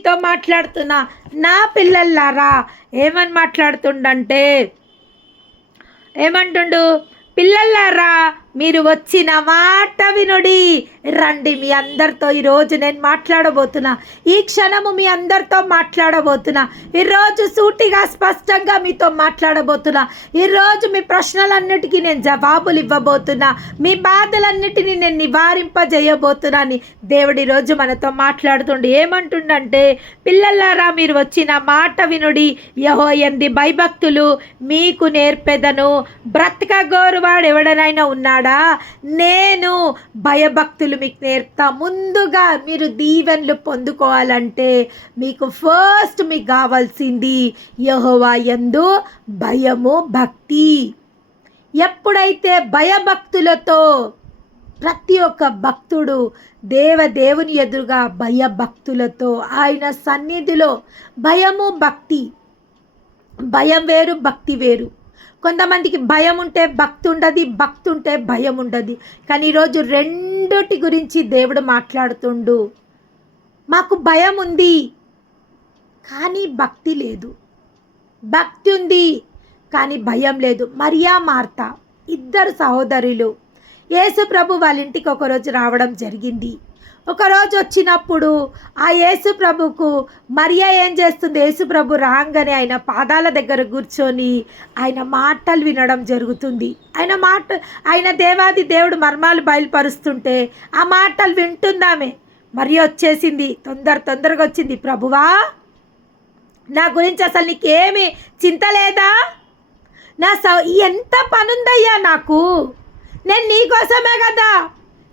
మీతో మాట్లాడుతున్నా. నా పిల్లల్లారా ఏమని మాట్లాడుతుండంటే ఏమంటుండు, పిల్లల్లారా మీరు వచ్చిన మాట వినుడి. రండి, మీ అందరితో ఈరోజు నేను మాట్లాడబోతున్నా. ఈ క్షణము మీ అందరితో మాట్లాడబోతున్నా. ఈరోజు సూటిగా స్పష్టంగా మీతో మాట్లాడబోతున్నా. ఈరోజు మీ ప్రశ్నలన్నిటికీ నేను జవాబులు ఇవ్వబోతున్నా. మీ బాధలన్నిటినీ నేను నివారింపజేయబోతున్నా అని దేవుడు ఈరోజు మనతో మాట్లాడుతుండే. ఏమంటుండంటే, పిల్లల్లారా మీరు వచ్చిన మాట వినుడి. యెహోవాయందు భయభక్తులు మీకు నేర్పెదను. బ్రతకగోరువాడు ఎవడనైనా ఉన్నాడా? నేను భయభక్తులు మీకు నేర్పుతా. ముందుగా మీరు దీవెనలు పొందుకోవాలంటే మీకు కావాల్సింది యెహోవాయందు భయము, భక్తి. ఎప్పుడైతే భయభక్తులతో ప్రతి ఒక్క భక్తుడు దేవుని ఎదురుగా భయభక్తులతో ఆయన సన్నిధిలో భయము, భక్తి, భయం వేరు, భక్తి వేరు. కొంతమందికి భయం ఉంటే భక్తి ఉండదు, భక్తి ఉంటే భయం ఉండదు. కానీ ఈరోజు రెండిటి గురించి దేవుడు మాట్లాడుతుండు. మాకు భయం ఉంది కానీ భక్తి లేదు, భక్తి ఉంది కానీ భయం లేదు. మరియా, మార్తా ఇద్దరు సహోదరులు యేసు ప్రభు వాళ్ళ ఇంటికి ఒకరోజు రావడం జరిగింది. ఒకరోజు వచ్చినప్పుడు ఆ యేసు ప్రభుకు మరియా ఏం చేస్తుంది, యేసు ప్రభు రాగానే ఆయన పాదాల దగ్గర కూర్చొని ఆయన మాటలు వినడం జరుగుతుంది. ఆయన దేవాది దేవుడు మర్మాలు బయలుపరుస్తుంటే ఆ మాటలు వింటుందామే. మరియా వచ్చేసింది, తొందరగా వచ్చింది. ప్రభువా, నా గురించి అసలు నీకేమి చింత లేదా? ఎంత పనుందయ్యా నాకు, నేను నీకోసమే కదా,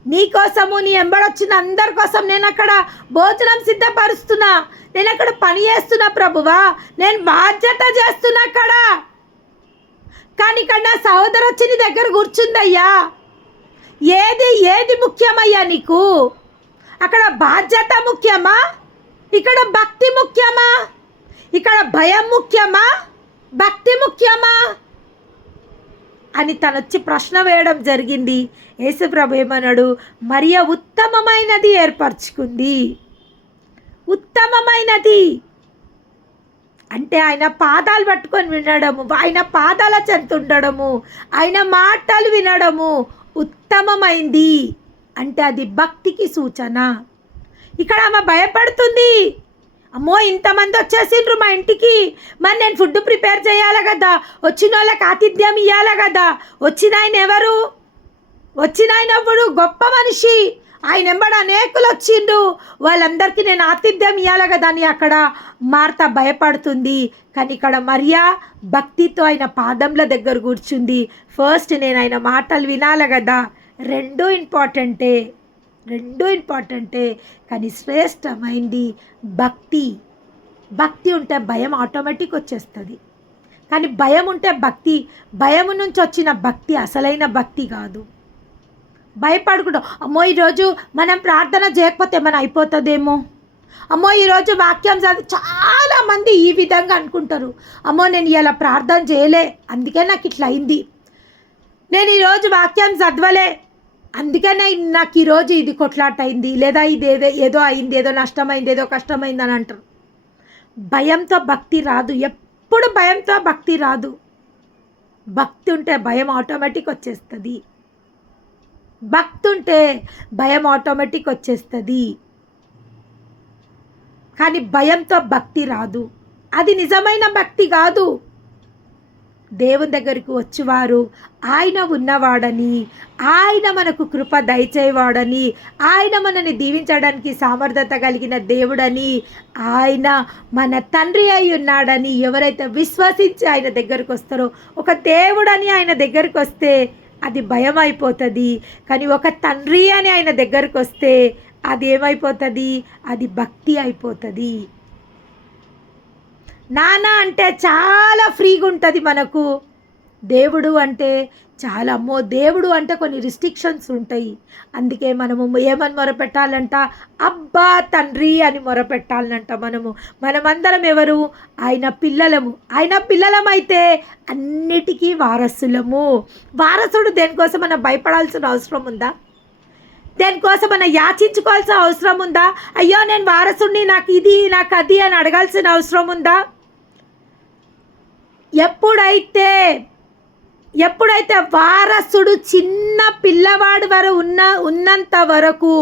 నీకోసము నీ ఎంబడొచ్చిన అందరి కోసం నేను అక్కడ భోజనం సిద్ధపరుస్తున్నా, నేను అక్కడ పని చేస్తున్నా ప్రభువా, నేను బాధ్యత చేస్తున్నా అక్కడ. కానీ ఇక్కడ నా సహోదరు వచ్చి నీ దగ్గర కూర్చుందయ్యా. ఏది ముఖ్యమయ్యా నీకు? అక్కడ బాధ్యత ముఖ్యమా? ఇక్కడ భక్తి ముఖ్యమా? ఇక్కడ భయం ముఖ్యమా? భక్తి ముఖ్యమా అని తనొచ్చి ప్రశ్న వేయడం జరిగింది. యేసుప్రభు ఏమన్నాడు, మరియ ఉత్తమమైనది ఏర్పరచుకుంది. ఉత్తమమైనది అంటే ఆయన పాదాలు పట్టుకొని వినడము, ఆయన పాదాల చెంత ఉండడము, ఆయన మాటలు వినడము ఉత్తమమైంది అంటే అది భక్తికి సూచన. ఇక్కడ ఆమె భయపడుతుంది. అమ్మో, ఇంతమంది వచ్చేసిండ్రు మా ఇంటికి, మరి నేను ఫుడ్ ప్రిపేర్ చేయాలి కదా, వచ్చిన వాళ్ళకి ఆతిథ్యం ఇవ్వాలి కదా. వచ్చిన ఆయన ఎవరు? వచ్చిన ఆయన ఎవరు? గొప్ప మనిషి. ఆయన ఎంబడ అనేకులు వచ్చిండు, వాళ్ళందరికీ నేను ఆతిథ్యం ఇవ్వాలి కదా అని అక్కడ మార్తా భయపడుతుంది. కానీ ఇక్కడ మరియా భక్తితో ఆయన పాదంల దగ్గర కూర్చుంది. ఫస్ట్ నేను ఆయన మాటలు వినాలి కదా. రెండూ ఇంపార్టెంటే, కానీ శ్రేష్టమైంది భక్తి. భక్తి ఉంటే భయం ఆటోమేటిక్ వచ్చేస్తుంది. కానీ భయం ఉంటే భయం నుంచి వచ్చిన భక్తి అసలైన భక్తి కాదు. భయపడుకుంటాం, అమ్మో ఈరోజు మనం ప్రార్థన చేయకపోతే మనం అయిపోతుందేమో, అమ్మో ఈరోజు వాక్యం చదివి చాలామంది ఈ విధంగా అనుకుంటారు. అమ్మో నేను ఇలా ప్రార్థన చేయలే అందుకే నాకు ఇట్లా అయింది, నేను ఈరోజు వాక్యం చదవలే అందుకనే నాకు ఈరోజు ఇది కొట్లాట అయింది, లేదా ఇది ఏదో అయింది, ఏదో నష్టమైంది, ఏదో కష్టమైంది అని అంటారు. భయంతో భక్తి రాదు, ఎప్పుడు భయంతో భక్తి రాదు. భక్తి ఉంటే భయం ఆటోమేటిక్ వచ్చేస్తుంది. కానీ భయంతో భక్తి రాదు, అది నిజమైన భక్తి కాదు. దేవుని దగ్గరికి వచ్చేవారు ఆయన ఉన్నవాడని, ఆయన మనకు కృప దయచేవాడని, ఆయన మనని దీవించడానికి సామర్థ్యత కలిగిన దేవుడని, ఆయన మన తండ్రి అయి ఉన్నాడని ఎవరైతే విశ్వసించి ఆయన దగ్గరికి వస్తారో, ఒక దేవుడని ఆయన దగ్గరికి వస్తే అది భయం అయిపోతుంది. కానీ ఒక తండ్రి అని ఆయన దగ్గరికి వస్తే అది ఏమైపోతుంది? అది భక్తి అయిపోతుంది. నాన్న అంటే చాలా ఫ్రీగా ఉంటుంది మనకు, దేవుడు అంటే చాలా అమ్మో, దేవుడు అంటే కొన్ని రిస్ట్రిక్షన్స్ ఉంటాయి. అందుకే మనము ఏమని మొరపెట్టాలంట? అబ్బా తండ్రి అని మొరపెట్టాలంట. మనమందరం ఎవరు? ఆయన పిల్లలము. ఆయన పిల్లలమైతే అన్నిటికీ వారసులము. వారసుడు దేనికోసం మనం భయపడాల్సిన అవసరం ఉందా? దేనికోసం మనం యాచించుకోవాల్సిన అవసరం ఉందా? అయ్యో నేను వారసుని, నాకు ఇది నాకు అది అని అడగాల్సిన అవసరం ఉందా? ఎప్పుడైతే వారసుడు చిన్న పిల్లవాడు ఉన్నంత వరకు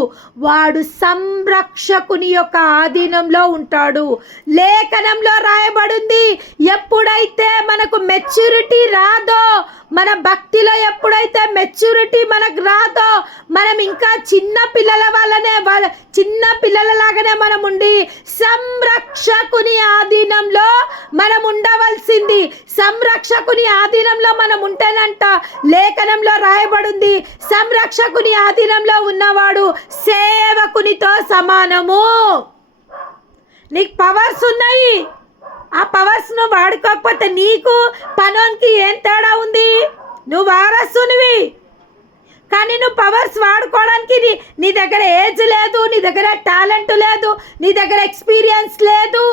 వాడు సంరక్షకుని యొక్క ఆధీనంలో ఉంటాడు. లేఖనంలో రాయబడింది, ఎప్పుడైతే మనకు మెచ్యూరిటీ రాదో, మన భక్తిలో ఎప్పుడైతే మెచ్యూరిటీ మనకు రాదో, మనం ఇంకా చిన్న పిల్లలలాగానే మనం ఉండి సంరక్షకుని ఆధీనంలో మనం ఉండవలసింది. సంరక్షకుని ఆధీనంలో మనం ఉంటేనంట లేఖనంలో రాయబడింది, సంరక్షకుని ఆధీనంలో ఉన్నవాడు సేవకునితో సమానము. నీకు పవర్స్ ఉన్నాయి, ఆ పవర్స్ నువ్వు వాడుకోకపోతే నీకు పనోనికి ఏం తేడా ఉంది? నువ్వు వారసునివి, కానీ నువ్వు పవర్స్ వాడుకోవడానికి నీ దగ్గర ఏజ్ లేదు, నీ దగ్గర టాలెంట్ లేదు, నీ దగ్గర ఎక్స్పీరియన్స్ లేదు.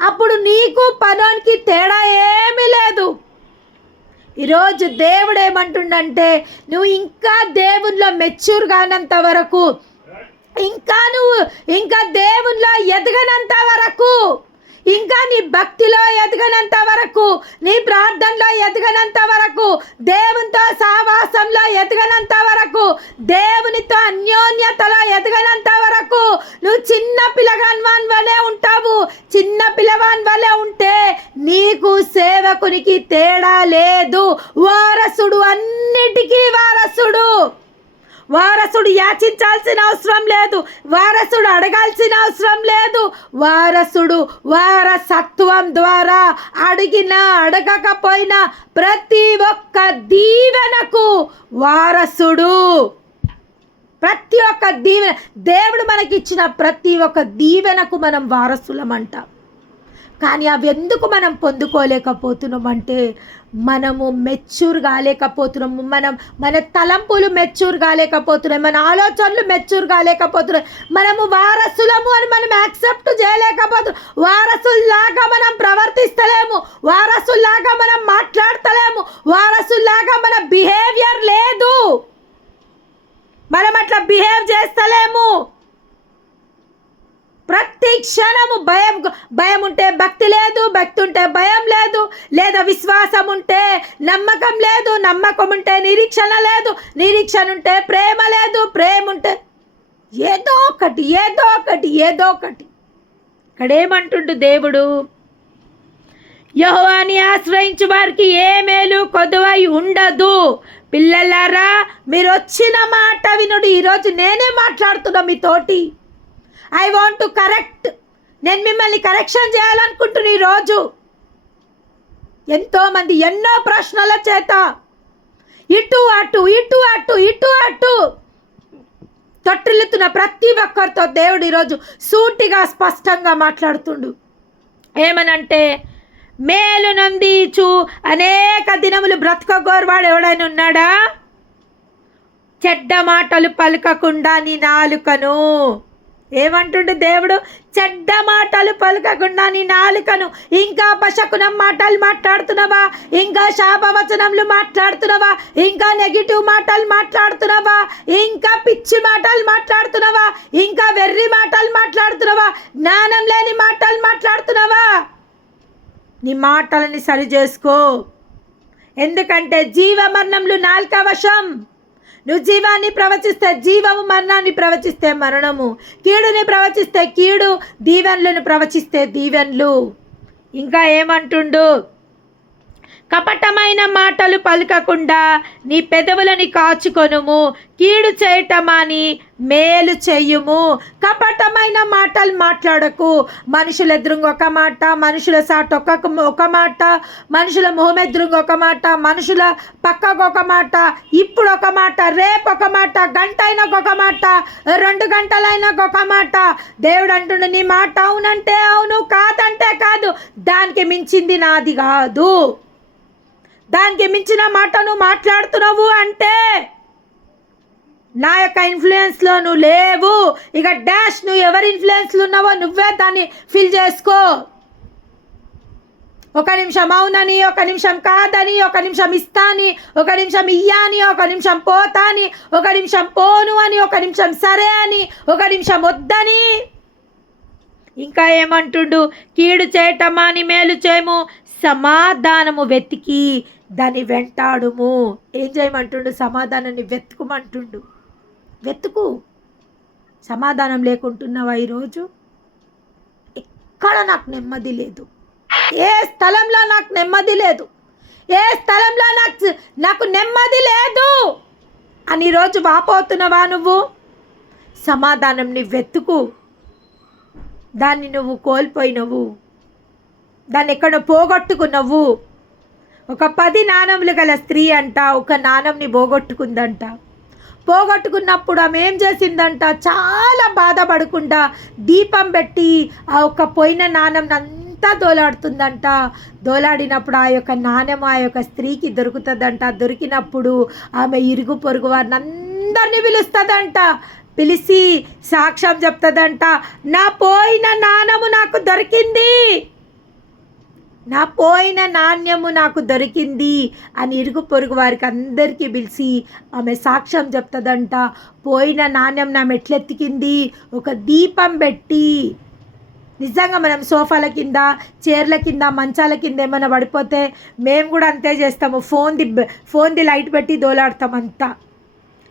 అప్పుడు నీకు పనోనికి తేడా ఏమీ లేదు. ఈరోజు దేవుడు ఏమంటుండంటే, నువ్వు ఇంకా దేవునిలో మెచ్యూర్ కానంత వరకు, ఇంకా దేవునిలో ఎదగనంత వరకు, ఇంకా నీ భక్తిలో ఎదగనంత వరకు, నీ ప్రార్థనలో ఎదగనంత వరకు, దేవునితో సహవాసంలో ఎదగనంత వరకు, దేవునితో అన్యోన్యతలో ఎదగనంత వరకు నువ్వు చిన్న పిల్లగాన్ వలె ఉంటావు. చిన్న పిల్లవాన్ వలె ఉంటే నీకు సేవకునికి తేడా లేదు. వారసుడు అన్నిటికీ వారసుడు. వారసుడు యాచించాల్సిన అవసరం లేదు, వారసుడు అడగాల్సిన అవసరం లేదు. వారసుడు వారసత్వం ద్వారా అడిగినా అడగకపోయినా ప్రతి ఒక్క దీవెనకు వారసుడు. ప్రతి ఒక్క దీవెన, దేవుడు మనకిచ్చిన ప్రతి ఒక్క దీవెనకు మనం వారసులమంట. కానీ అవి ఎందుకు మనం పొందుకోలేకపోతున్నామంటే మనము మెచ్యూర్ కాలేకపోతున్నాము. మన తలంపులు మెచ్యూర్ కాలేకపోతున్నాయి, మన ఆలోచనలు మెచ్యూర్ కాలేకపోతున్నాయి. మనము వారసులము అని మనం యాక్సెప్ట్ చేయలేకపోతున్నాం. వారసుల్లాగా మనం ప్రవర్తిస్తలేము, వారసుల్లాగా మనం మాట్లాడతలేము, వారసుల్లాగా మన బిహేవియర్ లేదు. మనం అట్లా బిహేవ్ చేస్తలేము. ప్రతి క్షణము భయం ఉంటే భక్తి లేదు, భక్తి ఉంటే భయం లేదు, లేదా విశ్వాసం ఉంటే నమ్మకం లేదు, నమ్మకం ఉంటే నిరీక్షణ లేదు, నిరీక్షణ ఉంటే ప్రేమ లేదు, ప్రేమ ఉంటే ఏదో ఒకటి. ఇక్కడ ఏమంటుండు దేవుడు, యెహోవాని ఆశ్రయించు వారికి ఏ మేలు కొదువై ఉండదు. పిల్లలారా, మీరు వచ్చిన మాట వినుడు. ఈరోజు నేనే మాట్లాడుతున్నా మీతోటి. I want to correct. నేను మిమ్మల్ని కరెక్షన్ చేయాలనుకుంటున్నా. ఈరోజు ఎంతోమంది ఎన్నో ప్రశ్నల చేత ఇటు అటు తొట్టిల్లుతున్న ప్రతి ఒక్కరితో దేవుడు ఈరోజు సూటిగా స్పష్టంగా మాట్లాడుతుండు. ఏమనంటే, మేలు నొందిచు అనేక దినములు బ్రతకగోరువాడు ఎవడైనా ఉన్నాడా? చెడ్డ మాటలు పలకకుండా నీ నాలుకను. ఏమంటుండు దేవుడు? చెడ్డ మాటలు పలకకుండా నీ నాలుకను. ఇంకా పశకునం మాటలు మాట్లాడుతున్నావా? ఇంకా శాపవచనములు మాట్లాడుతున్నావా? ఇంకా నెగిటివ్ మాటలు మాట్లాడుతున్నావా? ఇంకా పిచ్చి మాటలు మాట్లాడుతున్నావా? ఇంకా వెర్రి మాటలు మాట్లాడుతున్నావా? జ్ఞానం లేని మాటలు మాట్లాడుతున్నావా? నీ మాటలని సరి చేసుకో. ఎందుకంటే జీవ మరణములు నాలుక వశం. నువ్వు జీవాన్ని ప్రవచిస్తే జీవము, మరణాన్ని ప్రవచిస్తే మరణము, కీడుని ప్రవచిస్తే కీడు, దీవెనలను ప్రవచిస్తే దీవెనలు. ఇంకా ఏమంటుండు? కపటమైన మాటలు పలకకుండా నీ పెదవులని కాచుకొనుము, కీడు చేయటమాని మేలు చెయ్యుము. కపటమైన మాటలు మాట్లాడకు. మనుషుల ఎదురుగా ఒక మాట, మనుషుల సాటు ఒక మాట, మనుషుల మొహం ఎదురుగా ఒక మాట, మనుషుల పక్కకు ఒక మాట, ఇప్పుడు ఒక మాట, రేపు ఒక మాట, గంట అయినా ఒక మాట, 2 గంటలైనా ఒక మాట. దేవుడు అంటుండు, నీ మాట అవునంటే అవును, కాదంటే కాదు. దానికి మించింది నాది కాదు. దానికి మించిన మాట నువ్వు మాట్లాడుతున్నావు అంటే నా యొక్క ఇన్ఫ్లుయెన్స్లో నువ్వు లేవు. ఇక డాష్, నువ్వు ఎవరి ఇన్ఫ్లుయెన్స్లో ఉన్నావో నువ్వే దాన్ని ఫిల్ చేసుకో. ఒక నిమిషం అవునని, ఒక నిమిషం కాదని, ఒక నిమిషం ఇస్తాని, ఒక నిమిషం ఇయ్యాని, ఒక నిమిషం పోతాని, ఒక నిమిషం పోను అని, ఒక నిమిషం సరే అని, ఒక నిమిషం వద్దని. ఇంకా ఏమంటుండు? కీడు చేయటమా అని మేలు చేయము, సమాధానము వెతికి దాన్ని వెంటాడుము. ఏం చేయమంటుండు? సమాధానాన్ని వెతుకుమంటుండు. వెతుకు. సమాధానం లేకుంటున్నావా ఈరోజు? ఎక్కడ నాకు నెమ్మది లేదు, ఏ స్థలంలో నాకు నెమ్మది లేదు, ఏ స్థలంలో నాకు నెమ్మది లేదు అని ఈరోజు వాపోతున్నావా నువ్వు? సమాధానంని వెతుకు. దాన్ని నువ్వు కోల్పోయినవు, దాన్ని ఎక్కడో పోగొట్టుకున్నావు. ఒక 10 నాణములు గల స్త్రీ అంట ఒక నాణంని పోగొట్టుకుందంట. పోగొట్టుకున్నప్పుడు ఆమె ఏం చేసిందంట? చాలా బాధపడకుండా దీపం పెట్టి ఆ ఒక పోయిన నాణం అంతా దోలాడుతుందంట. దోలాడినప్పుడు ఆ యొక్క నాణ్యం ఆ యొక్క స్త్రీకి దొరుకుతుందంట. దొరికినప్పుడు ఆమె ఇరుగు పొరుగు వారిని అందరినీ పిలుస్తుందంట. పిలిచి సాక్ష్యం చెప్తుందంట, నా పోయిన నాణ్యము నాకు దొరికింది, నా పోయిన నాణ్యము నాకు దొరికింది అని ఇరుగు పొరుగు వారికి అందరికీ పిలిచి ఆమె సాక్ష్యం చెప్తుందంట. పోయిన నాణ్యం నా మెట్లెత్తికింది ఒక దీపం పెట్టి. నిజంగా మనం సోఫాల కింద, చైర్ల కింద, మంచాల కింద ఏమైనా పడిపోతే మేము కూడా అంతే చేస్తాము. ఫోన్ది లైట్ పెట్టి దోలాడతాం అంతా.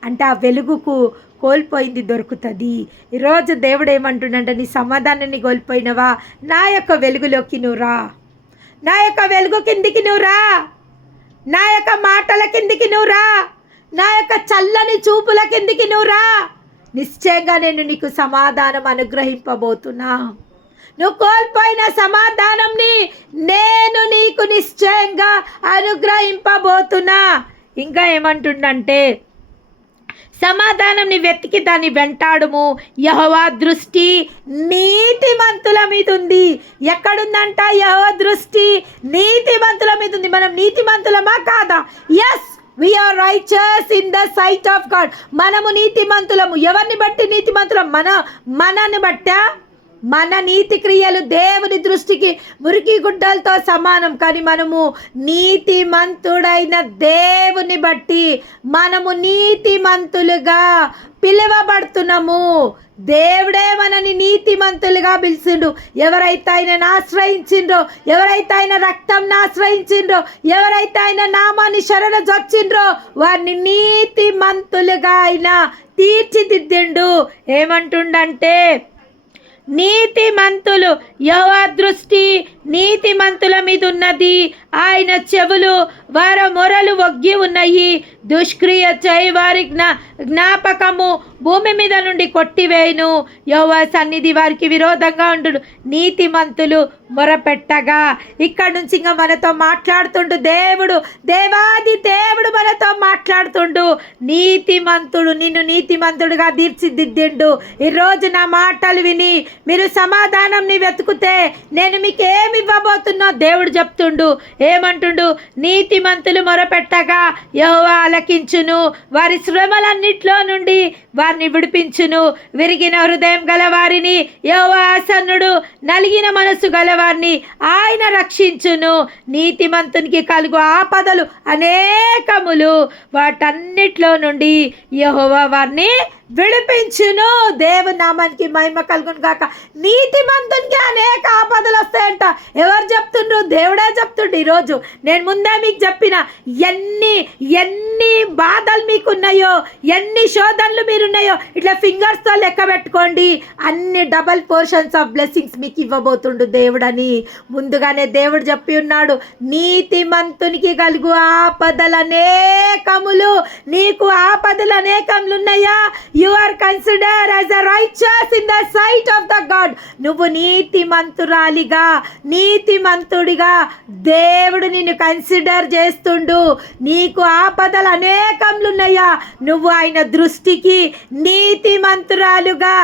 అంటే ఆ వెలుగుకు కోల్పోయింది దొరుకుతుంది. ఈరోజు దేవుడు ఏమంటుండంటే, నీ సమాధానాన్ని కోల్పోయినవా? నా యొక్క వెలుగులోకి నువ్వు రా, నా యొక్క వెలుగు కిందికి నువ్వు రా, నా యొక్క మాటల కిందికి నువ్వు రా, నా యొక్క చల్లని చూపుల కిందికి నువ్వు రా. నిశ్చయంగా నేను నీకు సమాధానం అనుగ్రహింపబోతున్నా. నువ్వు కోల్పోయిన సమాధానంని నేను నీకు నిశ్చయంగా అనుగ్రహింపబోతున్నా. ఇంకా ఏమంటుండంటే, సమాధానంని వెతికి దాన్ని వెంటాడుము, యెహోవా దృష్టి నీతిమంతుల మీద ఉంది. ఎక్కడుందంట? యెహోవా దృష్టి నీతిమంతుల మీద ఉంది. మనం నీతిమంతులమా కాదా? Yes, we are righteous in the sight of God. మనము నీతిమంతులము. ఎవరిని బట్టి నీతిమంతులం? మనని బట్టా? మన నీతి క్రియలు దేవుని దృష్టికి మురికి గుడ్డలతో సమానం. కానీ మనము నీతిమంతుడైన దేవుని బట్టి మనము నీతిమంతులుగా పిలువబడుతున్నాము. దేవుడే మనని నీతిమంతులుగా పిలిచిండు. ఎవరైతే ఆయనను ఆశ్రయించిండ్రో, ఎవరైతే ఆయన రక్తంను ఆశ్రయించిండ్రో, ఎవరైతే ఆయన నామాన్ని శరణ జొచ్చిండ్రో వారిని నీతిమంతులుగా ఆయన తీర్చిదిద్దిండు. ఏమంటుండంటే, నీతిమంతులు, యెహోవా దృష్టి నీతిమంతుల మీద ఉన్నది, ఆయన చెవులు వారి మొరలు ఒగ్గి ఉన్నాయి. దుష్క్రియ చేయి వారి జ్ఞాపకము భూమి మీద నుండి కొట్టివేయును. యెహోవా సన్నిధి వారికి విరోధంగా ఉండు. నీతిమంతులు మొరపెట్టగా. ఇక్కడ నుంచి ఇంకా మనతో మాట్లాడుతుండు దేవుడు, దేవాది దేవుడు మనతో మాట్లాడుతుండు. నీతిమంతుడు, నిన్ను నీతిమంతుడుగా తీర్చిదిద్దిండు. ఈరోజు నా మాటలు విని మీరు సమాధానంని వెతుకుతే నేను మీకు ఏమి ఇవ్వబోతున్నా దేవుడు చెప్తుండు. ఏమంటుండు? నీతిమంతులు మొరపెట్టగా యెహోవా ఆలకించును, వారి శ్రమలన్నిట్లో నుండి వారిని విడిపించును. విరిగిన హృదయం గల వారిని యెహోవా ఆసన్నుడు, నలిగిన మనసు గలవారిని ఆయన రక్షించును. నీతిమంతునికి కలుగు ఆపదలు అనేకములు, వాటన్నిట్లో నుండి యెహోవా వారిని విడిపించును. దేవుని నామానికి మహిమ కలుగును గాక. నీతిమంతునికి అనేక ఆపదలు వస్తాయంట. ఎవరు చెప్తుండ్రు? దేవుడే చెప్తుండు. ఈరోజు నేను ముందే మీకు చెప్పిన, ఎన్ని బాధలు మీకున్నాయో, ఎన్ని శోధనలు మీరున్నాయో ఇట్లా ఫింగర్స్తో లెక్క పెట్టుకోండి. అన్ని డబల్ పోర్షన్స్ ఆఫ్ బ్లెస్సింగ్స్ మీకు ఇవ్వబోతుండు దేవుడని ముందుగానే దేవుడు చెప్పి ఉన్నాడు. నీతిమంతునికి కలుగు ఆపదలు అనేకములు. నీకు ఆపదలు అనేకములు ఉన్నాయా? You are considered as a righteous in the sight of the God. నువ్వు నీతిమంతురాలిగా, నీతిమంతుడిగా దేవుడు నిన్ను కన్సిడర్ చేస్తుండు. నీకు ఆపదలు అనేకములు ఉన్నాయా? నువ్వు ఆయన దృష్టికి నీతిమంతురాలుగా,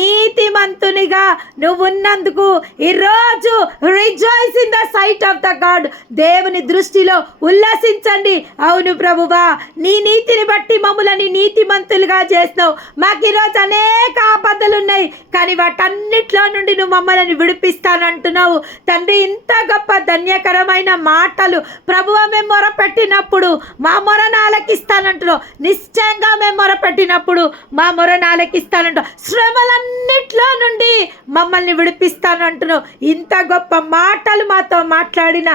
నీతిమంతునిగా నువ్వు ఉన్నందుకు ఈరోజు rejoice in the sight of the God. దేవుని దృష్టిలో ఉల్లాసించండి. అవును ప్రభువా, నీ నీతిని బట్టి మమ్ములని నీతిమంతులుగా చేస్తావు. మాకు ఈరోజు అనేక ఆపదలు ఉన్నాయి, కానీ వాటన్నిటిలో నుండి నువ్వు మమ్మల్ని విడిపిస్తానంటున్నావు. ఇస్తున్నావు తండ్రి. ఇంత గొప్ప ధన్యకరమైన మాటలు ప్రభువా మేము మొరపెట్టినప్పుడు మా మొరను ఆలకిస్తానంటున్నావు. నిశ్చయంగా మేము మొరపెట్టినప్పుడు మా మొరను ఆలకిస్తానంటావు. శ్రమలన్నిట్లో నుండి మమ్మల్ని విడిపిస్తానంటున్నావు. ఇంత గొప్ప మాటలు మాతో మాట్లాడిన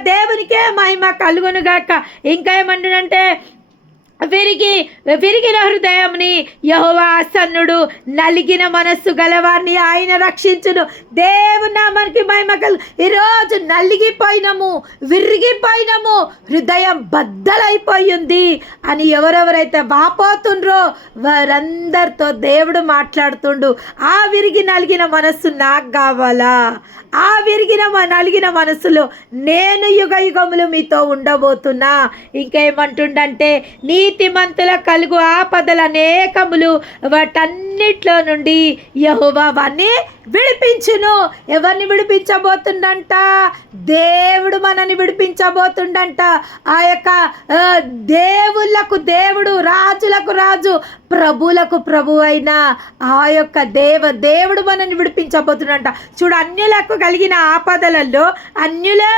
దేవునికే మహిమ కలుగునుగాక. ఇంకా ఏమంటున్నంటే విరిగిన హృదయంని యెహోవా ఆసన్నుడు, నలిగిన మనస్సు గలవారిని ఆయన రక్షించును. దేవుని నామానికి మహిమ కలుగు. ఈరోజు నలిగిపోయినము, విరిగిపోయినము, హృదయం బద్దలైపోయింది అని ఎవరెవరైతే వాపోతుండ్రో వారందరితో దేవుడు మాట్లాడుతుండు. ఆ విరిగి నలిగిన మనస్సు నాకు కావాలా? ఆ నలిగిన మనసులో నేను యుగ యుగములు మీతో ఉండబోతున్నా. ఇంకేమంటుండంటే నీతిమంతుల కలుగు ఆపదలు అనేకములు, వాటన్నిట్లో నుండి యెహోవా వారిని విడిపించును. ఎవరిని విడిపించబోతుండంట? దేవుడు మనని విడిపించబోతుండంట. ఆ యొక్క దేవుళ్ళకు దేవుడు, రాజులకు రాజు, ప్రభులకు ప్రభు అయిన ఆ యొక్క దేవుడు మనని విడిపించబోతుండంట. చూడు, అన్యులకు కలిగిన ఆపదలలో అన్యులే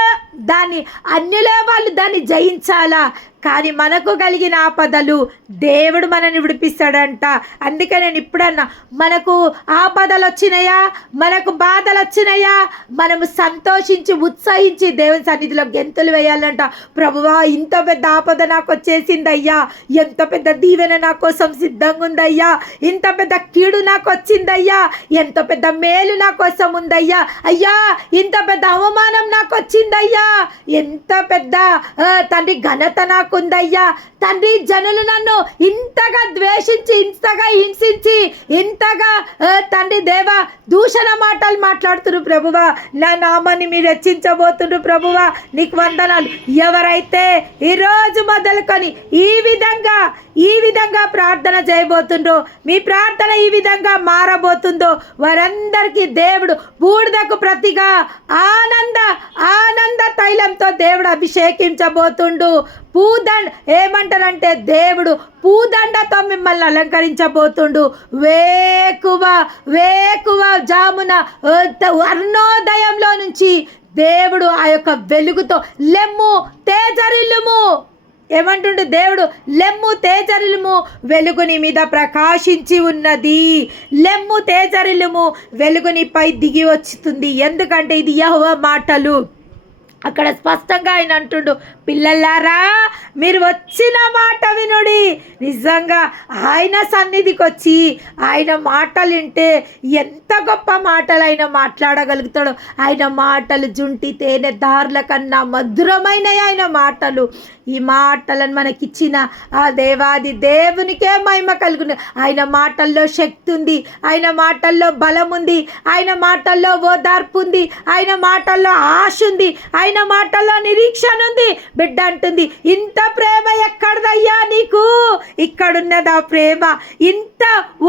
వాళ్ళు దాన్ని జయించాలా, కానీ మనకు కలిగిన ఆపదలు దేవుడు మనని విడిపిస్తాడంట. అందుకే నేను ఇప్పుడన్నా, మనకు ఆపదలు వచ్చినాయా, మనకు బాధలు వచ్చినాయా, మనము సంతోషించి ఉత్సహించి దేవుని సన్నిధిలో గెంతులు వేయాలంట. ప్రభువా ఇంత పెద్ద ఆపద నాకు వచ్చేసిందయ్యా, ఎంత పెద్ద దీవెన నా కోసం సిద్ధంగా ఉందయ్యా, ఇంత పెద్ద కీడు నాకు వచ్చిందయ్యా, ఎంత పెద్ద మేలు నా కోసం ఉందయ్యా, అయ్యా ఇంత పెద్ద అవమానం నాకు వచ్చిందయ్యా, ఎంత పెద్ద తండ్రి ఘనత నాకు ఉందయ్యా. తండ్రి జనులు నన్ను ఇంతగా ద్వేషించి, ఇంతగా హింసించి, ఇంతగా తండ్రి దేవా దూషణ మాటలు మాట్లాడుతున్నారు ప్రభువా, నా నామాన్ని మీరు హెచ్చించబోతున్నారు ప్రభువా, నీకు వందనాలు. ఎవరైతే ఈరోజు మొదలుకొని ఈ విధంగా ప్రార్థన చేయబోతుందో, మీ ప్రార్థన ఈ విధంగా మారబోతుందో వారందరికీ దేవుడు బూడిదకు ప్రతిగా ఆనంద తైలంతో దేవుడు అభిషేకించబోతుండు. ఏమంటారంటే దేవుడు పూదండతో మిమ్మల్ని అలంకరించబోతుండు. వేకువ జామున అరుణోదయంలో నుంచి దేవుడు ఆ యొక్క వెలుగుతో లెమ్ము తేజరిల్లుము, ఏమంటుండు దేవుడు, లెమ్ము తేజరిల్లుము, వెలుగు నీ మీద ప్రకాశించి ఉన్నది. లెమ్ము తేజరిల్లుము, వెలుగు నీపై దిగి వచ్చుతుంది. ఎందుకంటే ఇది యెహోవా మాటలు. అక్కడ స్పష్టంగా ఆయన అంటుండు, పిల్లలారా మీరు వచ్చిన మాట వినుడి. నిజంగా ఆయన సన్నిధికి వచ్చి ఆయన మాటలు వింటే ఎంత గొప్ప మాటలు ఆయన మాట్లాడగలుగుతాడు. ఆయన మాటలు జుంటి తేనె దారుల కన్నా మధురమైనవి ఆయన మాటలు. ఈ మాటలను మనకిచ్చిన ఆ దేవాది దేవునికే మహిమ కలుగును. ఆయన మాటల్లో శక్తి ఉంది, ఆయన మాటల్లో బలం ఉంది, ఆయన మాటల్లో ఓదార్పు ఉంది, ఆయన మాటల్లో ఆశ ఉంది, ఆయన మాటల్లో నిరీక్షణ ఉంది. బిడ్డ అంటుంది, ఇంత ప్రేమ ఎక్కడదయ్యా నీకు? ఇక్కడున్నదా ప్రేమ? ఇంత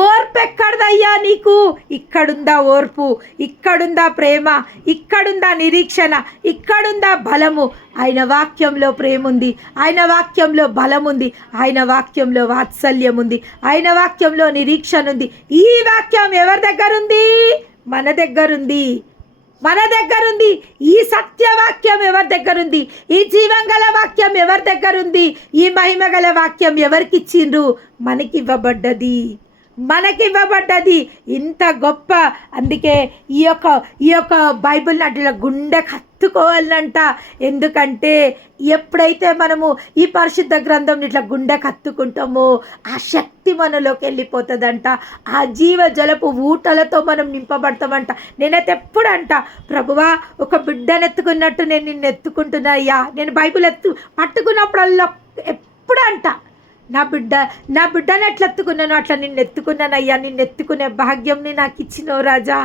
ఓర్పు ఎక్కడదయ్యా నీకు? ఇక్కడుందా ఓర్పు, ఇక్కడుందా ప్రేమ, ఇక్కడుందా నిరీక్షణ, ఇక్కడుందా బలము. ఆయన వాక్యంలో ప్రేమ ఉంది, ఆయన వాక్యంలో బలం ఉంది, ఆయన వాక్యంలో వాత్సల్యం ఉంది, ఆయన వాక్యంలో నిరీక్షణ ఉంది. ఈ వాక్యం ఎవరి దగ్గర ఉంది? మన దగ్గరుంది. ఈ సత్యవాక్యం ఎవరి దగ్గర ఉంది? ఈ జీవంగల వాక్యం ఎవరి దగ్గర ఉంది? ఈ మహిమగల వాక్యం ఎవరికి ఇచ్చిండ్రు? మనకివ్వబడ్డది. ఇంత గొప్ప. అందుకే ఈ యొక్క బైబిల్ని అట్లా గుండె కత్తుకోవాలంట. ఎందుకంటే ఎప్పుడైతే మనము ఈ పరిశుద్ధ గ్రంథం ఇట్లా గుండె కత్తుకుంటామో ఆ శక్తి మనలోకి వెళ్ళిపోతుందంట. ఆ జీవ జలపు ఊటలతో మనం నింపబడతామంట. నేనైతే ఎప్పుడంట, ప్రభువా ఒక బిడ్డనెత్తుకున్నట్టు నేను నిన్ను ఎత్తుకుంటున్నా అయ్యా. నేను బైబిల్ పట్టుకున్నప్పుడల్లా ఎప్పుడంట, నా బిడ్డను ఎట్లా ఎత్తుకున్నాను అట్లా నిన్ను ఎత్తుకున్నానయ్యా. నిన్ను ఎత్తుకునే భాగ్యంని నాకు ఇచ్చినవు రాజా.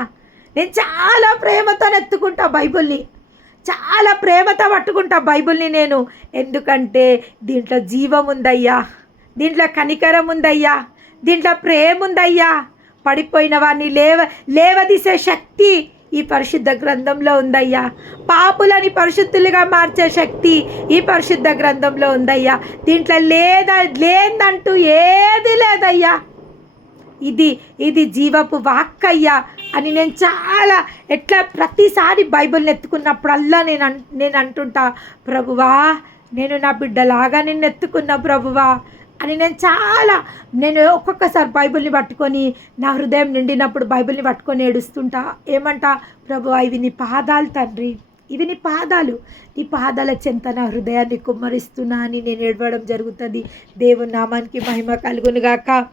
నేను చాలా ప్రేమతో ఎత్తుకుంటా బైబిల్ని, చాలా ప్రేమతో పట్టుకుంటా బైబిల్ని నేను. ఎందుకంటే దీంట్లో జీవం ఉందయ్యా, దీంట్లో కనికరం ఉందయ్యా, దీంట్లో ప్రేమ ఉందయ్యా. పడిపోయిన వారిని లేవదీసే శక్తి ఈ పరిశుద్ధ గ్రంథంలో ఉందయ్యా. పాపులని పరిశుద్ధులుగా మార్చే శక్తి ఈ పరిశుద్ధ గ్రంథంలో ఉందయ్యా. దీంట్లో లేదంటూ ఏది లేదయ్యా. ఇది ఇది జీవపు వాక్కయ్యా అని నేను చాలా ఎట్లా ప్రతిసారి బైబిల్ని ఎత్తుకున్నప్పుడల్లా నేను అంటుంటా, ప్రభువా నేను నా బిడ్డలాగా నిన్ను ఎత్తుకున్నా ప్రభువా అని నేను ఒక్కొక్కసారి బైబిల్ని పట్టుకొని నా హృదయం నిండినప్పుడు బైబిల్ని పట్టుకొని ఏడుస్తుంటా. ఏమంటా, ప్రభువా ఇవి నీ పాదాలు తండ్రి, ఇవి నీ పాదాలు, నీ పాదాల చెంత నా హృదయాన్ని కుమ్మరిస్తున్నా అని నేను ఏడవడం జరుగుతుంది. దేవుని నామానికి మహిమ కలుగునుగాక.